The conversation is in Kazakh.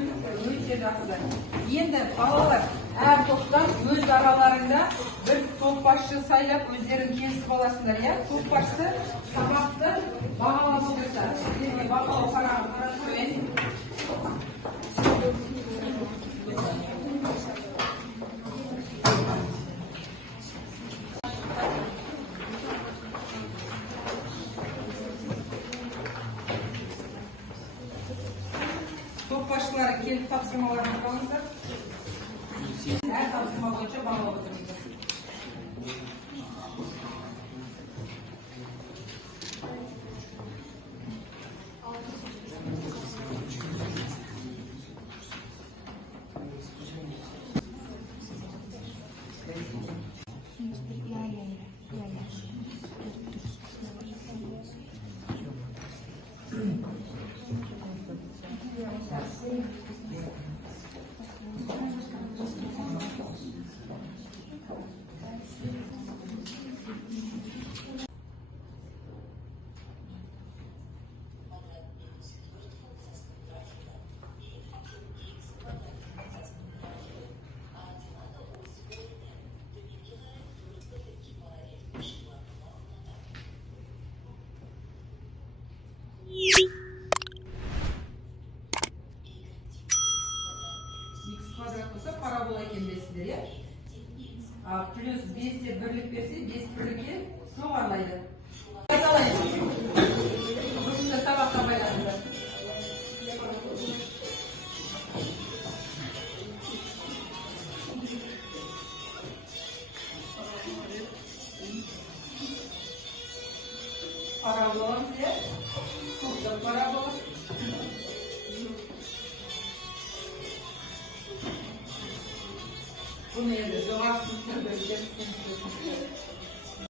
Өте жақсы. Енді балалар әр топтан өз араларында бір топ басшы сайлап өздерін келісіп аласыңдар, иә? Топ басшысы сабақты бағалап отырса, сіздерге бағалау қарағым. Топ басшылары келіп тапсырмаларын алыңыздар. Әр тапсырма бойынша бағалап отырыңыздар. Квадрат болса парабола екен білесіздер, иә? Плюс 5-те бірлік берсе, 5 бірлікке жоғарылайды. Қайталайды. Осында сабаққа байланысты. Параболамыз, иә? Топтық парабола. Bunu evde, doğarsın, böyle